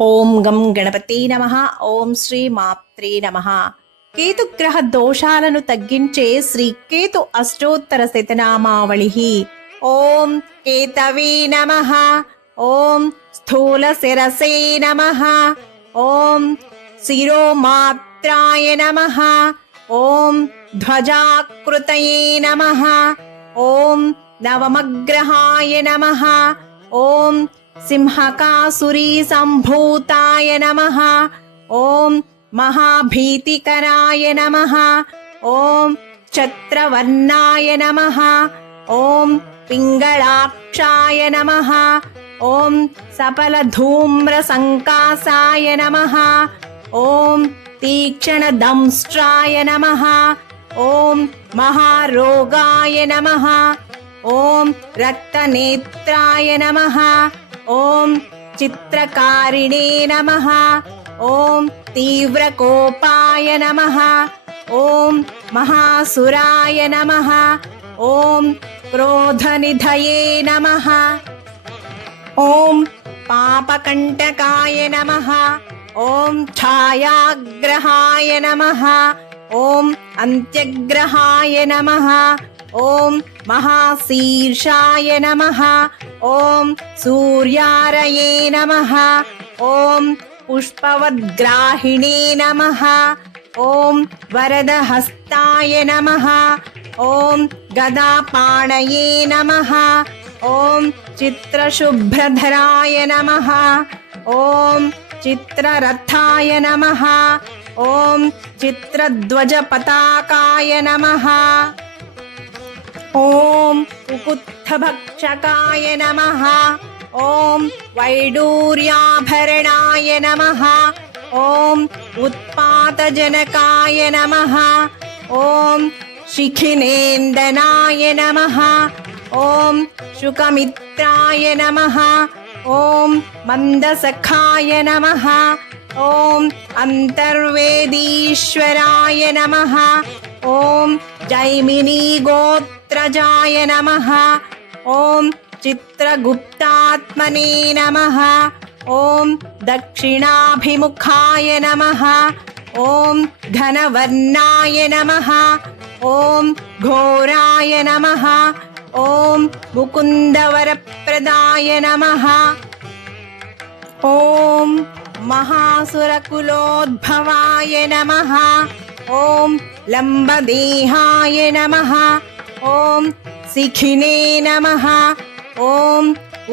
ఓం గం గణపతి నమః. ఓం శ్రీ మాత్రే నమః. కేతుగ్రహ దోషాలను తగ్గించే శ్రీ కేతు అష్టోత్తర శతనామావళి. ఓం కేతవే నమః. ఓం స్థూల శిరసే నమః. ఓం శిరోమాత్రాయ నమః. ఓం ధ్వజాకృతయే నమః. ఓం నవమగ్రహాయ నమః. ఓం సింహకాసురీ సంభూతాయ నమః. ఓం మహాభీతికరాయ నమః. ఓం ఛత్రవర్ణాయ నమః. ఓం పింగళాక్షాయ నమః. ఓం సఫలధూమ్ర సంకాసాయ నమః. ఓం తీక్షణదంష్ట్రాయ నమః. ఓం మహారోగాయ నమః. ఓం రక్తనేత్రాయ నమః. ఓం చిత్రకారిణే నమః. ఓం తీవ్రకోపాయ నమః. ఓం మహాసురాయ నమః. ఓం క్రోధనిధయే నమః. ఓం పాపకంటకాయ నమః. ఓం ఛాయాగ్రహాయ నమః. ఓం అంత్యగ్రహాయ నమః. ఓం మహాశీర్షాయ నమః. ఓం సూర్యారయే నమః. ఓం పుష్పవద్గ్రాహిణే నమః. ఓం వరదహస్తాయ నమః. ఓం గదాపాణయే నమః. ఓం చిత్రశుభ్రధరాయ నమః. ఓం చిత్రరథాయ నమః. ఓం చిత్రధ్వజపతాకాయ నమః. ఓం కుకుత్థభక్షకాయ నమః. ఓం వైడూర్యాభరణాయ నమః. ఓం ఉత్పాతజనకాయ నమః. ఓం శిఖినేందనాయ నమః. ఓం శుకమిత్రాయ నమః. ఓం మందసఖాయ నమః. ఓం అంతర్వేదీశ్వరాయ నమః. ఓం జైమినీ గోత్రజాయ నమః. ఓం చిత్రగుప్తాత్మనే నమః. ఓం దక్షిణాభిముఖాయ నమః. ఓం ఘనవర్ణాయ నమః. ఓం ఘోరాయ నమః. ఓం ముకుందవరప్రదాయ నమః. ఓం మహాసురకులోద్భవాయ నమః. ఓం లంబదేహాయ నమః. ఓం శిఖినే నమః. ఓం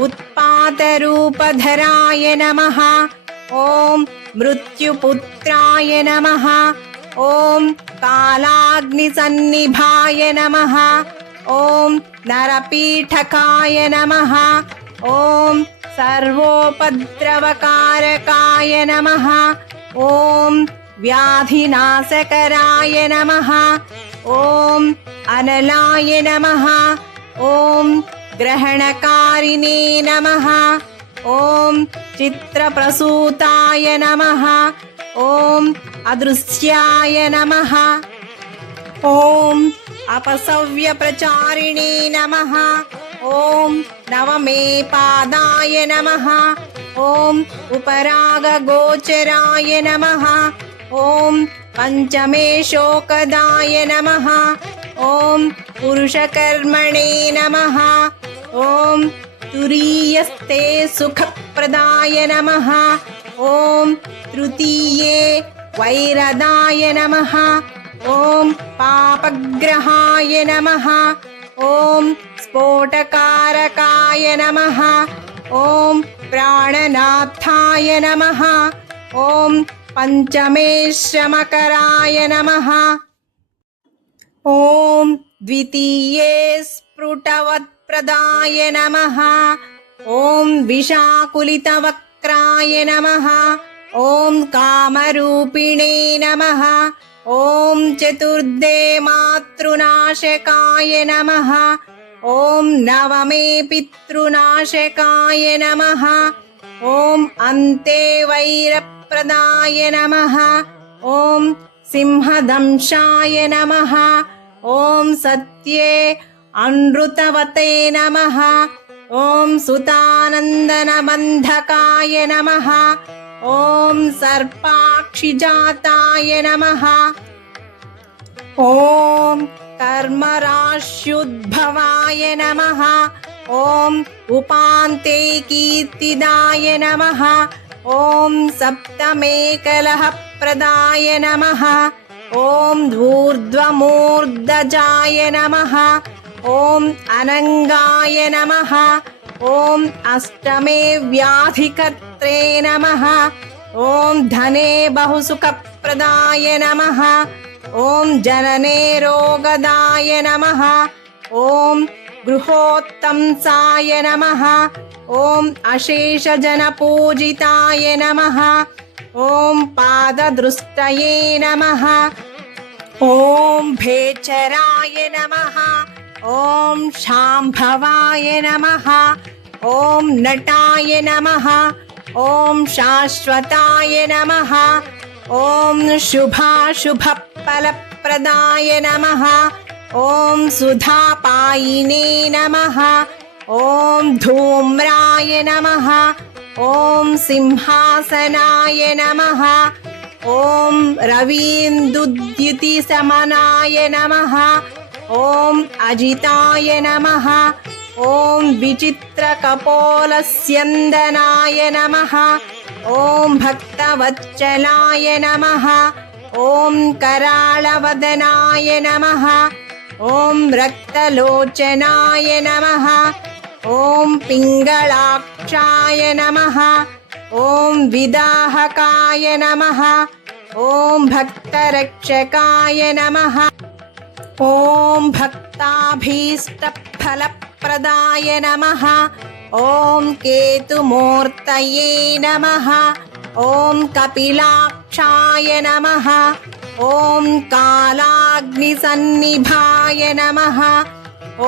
ఉత్పాతరూపధరాయ నమః. ఓం మృత్యుపుత్రాయ నమః. ఓం కాలాగ్నిసన్నిభాయ నమః. ఓం నరపీఠకాయ నమః. ఓం సర్వోపద్రవకారకాయ నమః. ఓం వ్యాధినాశకరాయ నమః. ఓం అనలాయ నమః. ఓం గ్రహణకారిణే నమః. ఓం చిత్రప్రసూతాయ నమః. ఓం అదృశ్యాయ నమః. ఓం అపసవ్యప్రచారిణే నమః. ఓం నవమే పాదాయ నమః. ఓం ఉపరాగగోచరాయ నమః. ఓం పంచమే శోకదాయ నమః. ఓం పురుషకర్మణే నమః. ఓం తురీయస్తే సుఖప్రదాయ నమః. ఓం తృతీయే వైరదాయ నమః. ఓం పాపగ్రహాయ నమః. ఓం స్ఫోటకారకాయ నమః. ఓం ప్రాణనాథాయ నమః. ఓం పంచమే శ్రమకరాయ నమః. ఓం ద్వితీయే స్ఫుటవత్ప్రదాయ నమః. ఓం విషాకులితవక్రాయ నమః. ఓం కామరూపిణే నమః. ఓం చతుర్థే మాతృనాశకాయ నమః. ఓం నవమే పితృనాశకాయ నమః. ఓం అంతే వైరప్రదాయ నమః. ఓం సింహదంశాయ నమః. ఓం సత్యే అనృతవతే నమః. ఓం సుతానందనబంధకాయ నమః. ॐ सर्पाक्षिजाताय नमः ॐ कर्मराश्युद्भवाय नमः ॐ उपान्ते कीर्तिदाय नमः ॐ सप्तमेकलहप्रदाय नमः ॐ ऊर्ध्वमूर्धजाय नमः ॐ अनङ्गाय नमः ॐ अष्टमे व्याधिकर्त्रे नमः ॐ धने बहुसुखप्रदाय नमः ॐ जनने रोगदाय नमः ॐ गृहोत्तंसाय नमः ॐ अशेषजनपूजिताय नमः ॐ पाददृष्टये नमः ॐ भेचराय नमः ॐ शाम्भवाय नमः ॐ नटाय नमः ॐ शाश्वताय नमः ॐ शुभाशुभफलप्रदाय नमः ॐ सुधापायिने नमः ॐ धूम्राय नमः ॐ सिंहासनाय नमः ॐ रवीन्दुद्युतिसमनाय नमः ॐ अजिताय नमः ॐ विचित्रकपोलस्यन्दनाय नमः ॐ भक्तवत्सलाय नमः ॐ कराळवदनाय नमः ॐ रक्तलोचनाय नमः ॐ पिङ्गलाक्षाय नमः ॐ विदाहकाय नमः ॐ भक्तरक्षकाय नमः ॐ भक्ताभीष्टफलप्रदाय नमः ॐ केतुमूर्तये नमः ॐ कपिलाक्षाय नमः ॐ कालाग्निसन्निभाय नमः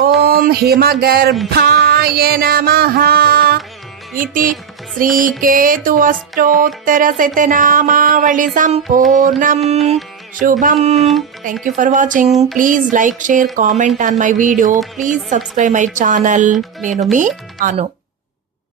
ॐ हिमगर्भाय नमः इति श्रीकेतु अष्टोत्तरशतनामावळि सम्पूर्णम् Shubham. Thank you for watching. Please like, share, comment on my video. Please subscribe my channel. Nenu mi Anu.